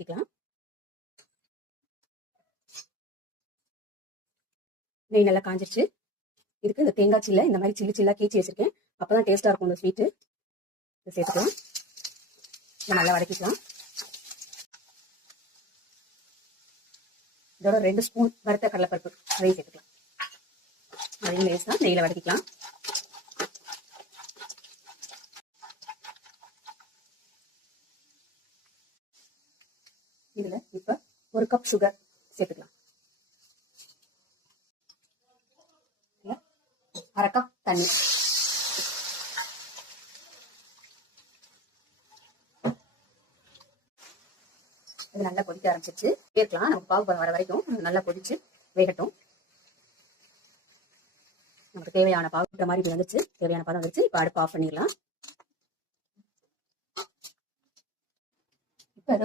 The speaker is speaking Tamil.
ஊற்றிக்கலாம். நெய் நல்லா காஞ்சிருச்சு. இதுக்கு இந்த தேங்காய் சில்லை இந்த மாதிரி சில்லா கீச்சி வச்சிருக்கேன். அப்பதான் டேஸ்டா இருக்கும் இந்த ஸ்வீட்டு. இதை சேர்த்துக்கலாம். இதை நல்லா வதக்கிக்கலாம். இதோட 2 ஸ்பூன் வறுத்த கடலைப்பருப்பு அதையும் சேர்த்துக்கலாம். அதையும் லேசா நெய்யில வதக்கிக்கலாம். இதுல இப்ப 1 கப் சுகர் சேர்த்துக்கலாம். 1/2 கப் தண்ணி. இது நல்லா கொதிக்க ஆரம்பிச்சிருச்சு. இருக்கலாம் நமக்கு பாகு வர வரைக்கும் நல்லா கொதிச்சு வேகட்டும். நமக்கு தேவையான பாகுற மாதிரி இப்படி வந்துச்சு. தேவையான பதம் வந்துச்சு. இப்ப அடுப்பு ஆஃப் பண்ணிடலாம். இப்ப அதை